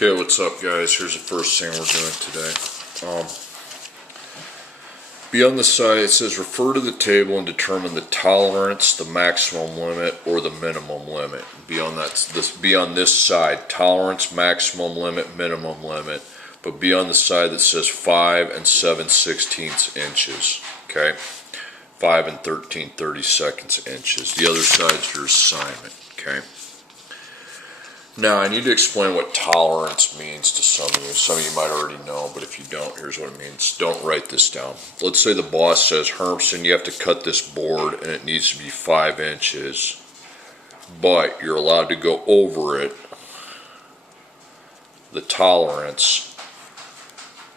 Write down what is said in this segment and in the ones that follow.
Okay, what's up guys? Here's the first thing we're doing today. Be on the side, it says refer to the table and determine the tolerance, the maximum limit, or the minimum limit. Be on this side, tolerance, maximum limit, minimum limit, but be on the side that says 5 and 7/16 inches, okay? 5 and 13/32 inches. The other side's your assignment, okay? Now, I need to explain what tolerance means to some of you. Some of you might already know, but if you don't, here's what it means. Don't write this down. Let's say the boss says, Hermson, you have to cut this board and it needs to be 5 inches, but you're allowed to go over it. The tolerance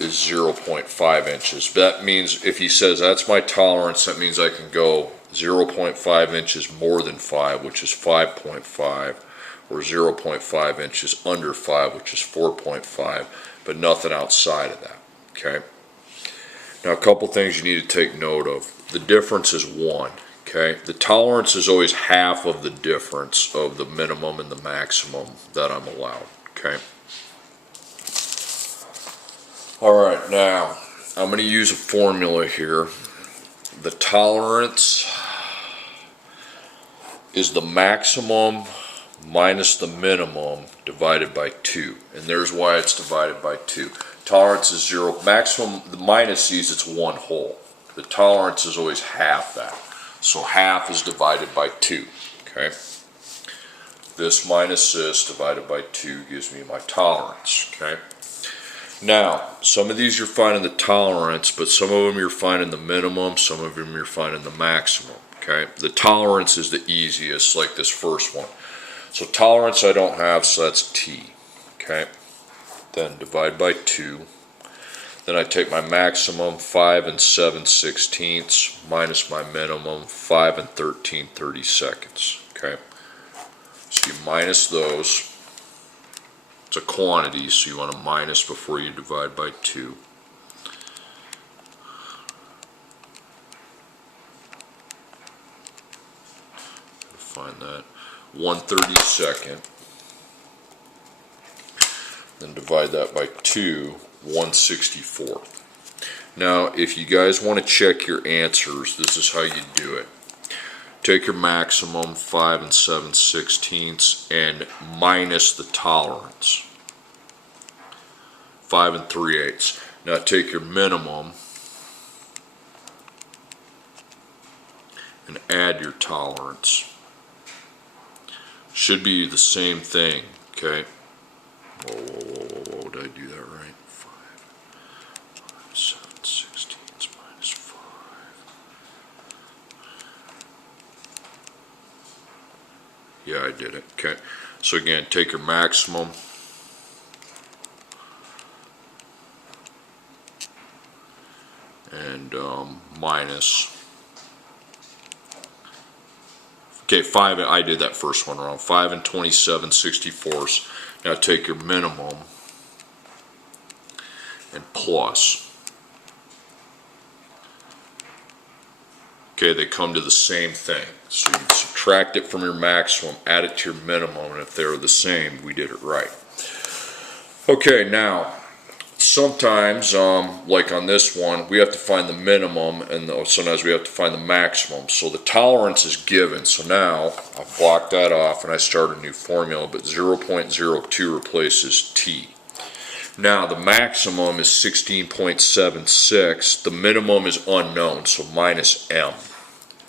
is 0.5 inches. That means if he says that's my tolerance, that means I can go 0.5 inches more than 5, which is 5.5. or 0.5 inches under 5, which is 4.5, but nothing outside of that, okay? Now, a couple things you need to take note of. The difference is 1, okay? The tolerance is always half of the difference of the minimum and the maximum that I'm allowed, okay? All right, now, I'm going to use a formula here. The tolerance is the maximum minus the minimum divided by 2, and there's why it's divided by 2. Tolerance is 0. Maximum, the minus these, it's 1 whole. The tolerance is always half that, so half is divided by 2, okay? This minus this divided by 2 gives me my tolerance, okay? Now, some of these you're finding the tolerance, but some of them you're finding the minimum, some of them you're finding the maximum, okay? The tolerance is the easiest, like this first one. So tolerance I don't have, so that's T, okay? Then divide by 2. Then I take my maximum, 5 and 7/16, minus my minimum, 5 and 13/32, okay? So you minus those. It's a quantity, so you want to minus before you divide by 2. Find that. 1/32, then divide that by 2, 1/64. Now, if you guys want to check your answers, this is how you do it. Take your maximum, 5 and 7/16, and minus the tolerance, 5 and 3/8. Now take your minimum and add your tolerance. Should be the same thing, okay? Whoa, did I do that right? 5, 7/16 minus 5. Yeah, I did it, okay? So again, take your maximum, and minus. Okay, 5, I did that first one wrong. 5 and 27/64. Now take your minimum and plus. Okay, they come to the same thing. So you subtract it from your maximum, add it to your minimum, and if they're the same, we did it right. Okay, now, sometimes, like on this one, we have to find the minimum, and sometimes we have to find the maximum. So the tolerance is given. So now I've blocked that off and I start a new formula, but 0.02 replaces T. Now the maximum is 16.76. The minimum is unknown, so minus M,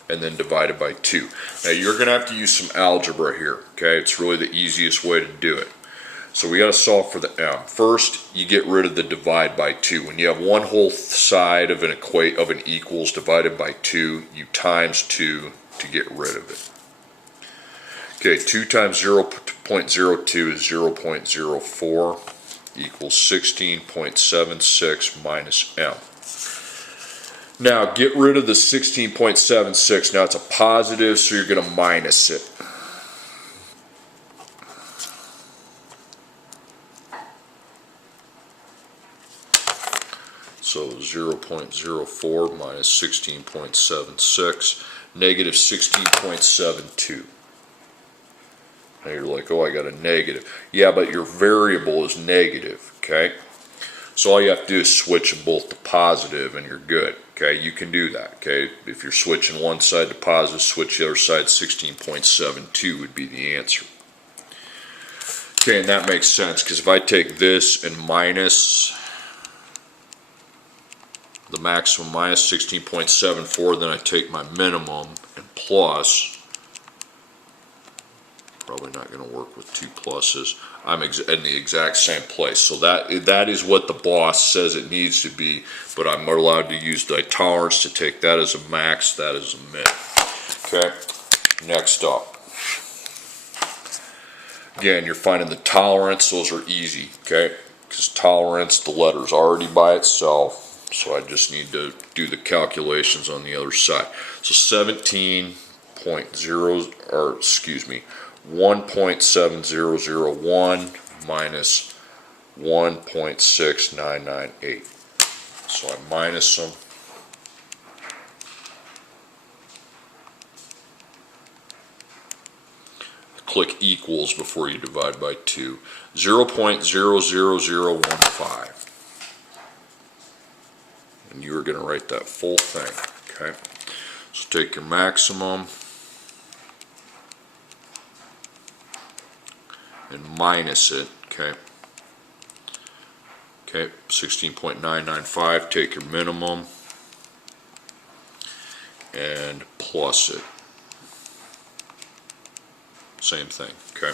and then divided by 2. Now you're going to have to use some algebra here, okay? It's really the easiest way to do it. So we got to solve for the M. First, you get rid of the divide by 2. When you have one whole side of an equals divided by 2, you times 2 to get rid of it. Okay, 2 times 0.02 is 0.04 equals 16.76 minus M. Now, get rid of the 16.76. Now, it's a positive, so you're going to minus it. So 0.04 minus 16.76, negative 16.72. And you're like, oh, I got a negative. Yeah, but your variable is negative, okay? So all you have to do is switch them both to positive and you're good, okay? You can do that, okay? If you're switching one side to positive, switch the other side, 16.72 would be the answer. Okay, and that makes sense, because if I take this and minus the maximum minus 16.74, then I take my minimum and plus, probably not going to work with two pluses, I'm in the exact same place. So that is what the boss says it needs to be, but I'm allowed to use the tolerance to take that as a max, that as a min. Okay, next up. Again, you're finding the tolerance, those are easy, okay? Because tolerance, the letter's already by itself, so I just need to do the calculations on the other side. So 1.7001 minus 1.6998. So I minus them. Click equals before you divide by 2. 0.00015. And you are going to write that full thing. Okay. So take your maximum and minus it. Okay. Okay. 16.995. Take your minimum and plus it. Same thing, okay.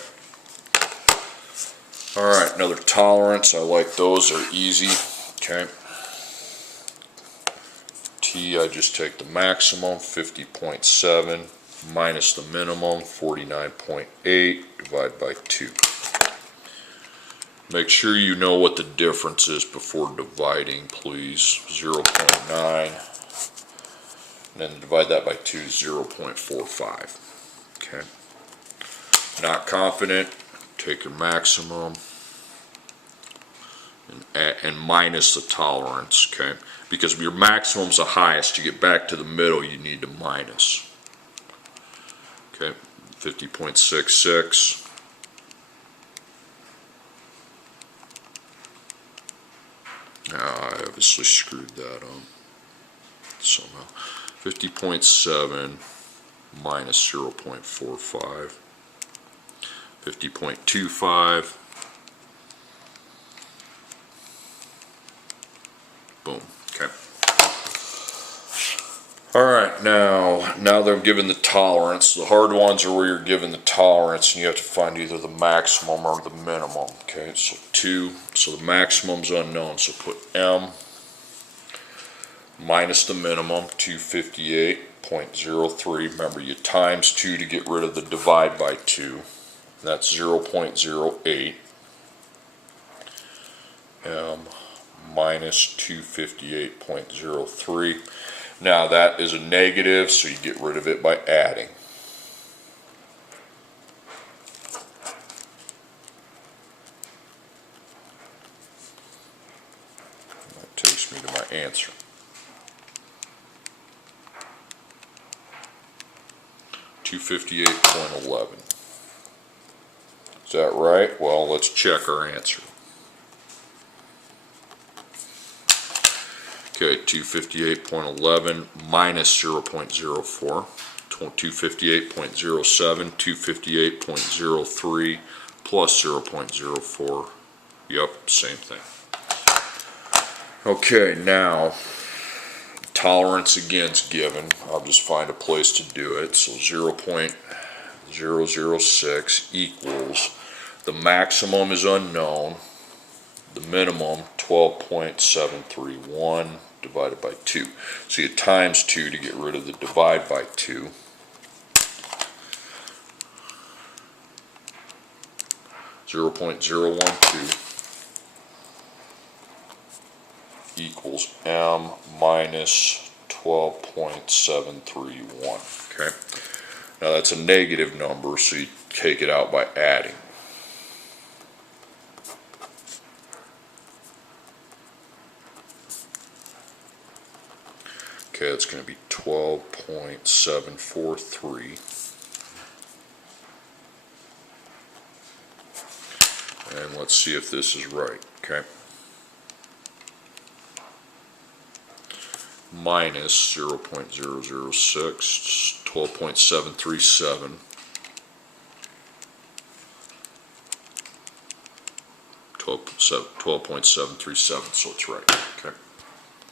All right, another tolerance. I like those, they're easy, okay. T, I just take the maximum, 50.7, minus the minimum, 49.8, divide by 2. Make sure you know what the difference is before dividing, please. 0.9, and then divide that by 2, 0.45, okay. Not confident, take your maximum and minus the tolerance, okay? Because your maximum's the highest, to get back to the middle, you need to minus. Okay, 50.66. I obviously screwed that up somehow. 50.7 minus 0.45. 50.25. Boom. Okay. Alright, now that I'm given the tolerance, the hard ones are where you're given the tolerance and you have to find either the maximum or the minimum. Okay, so 2, so the maximum's unknown, so put M minus the minimum, 258.03. Remember, you times 2 to get rid of the divide by 2. That's 0.08. M minus 258.03. Now that is a negative, so you get rid of it by adding. That takes me to my answer. 258.11. Is that right? Well, let's check our answer. Okay, 258.11 minus 0.04, 258.07, 258.03 plus 0.04. Yep, same thing. Okay, now tolerance again is given. I'll just find a place to do it. So 0.006 equals, the maximum is unknown, the minimum 12.731 divided by 2. So you times 2 to get rid of the divide by 2. .012 equals M minus 12.731. Okay. Now that's a negative number, so you take it out by adding. Okay, that's going to be 12.743 and let's see if this is right, okay? Minus 0.006, 12.737. 12.737, so it's right, okay?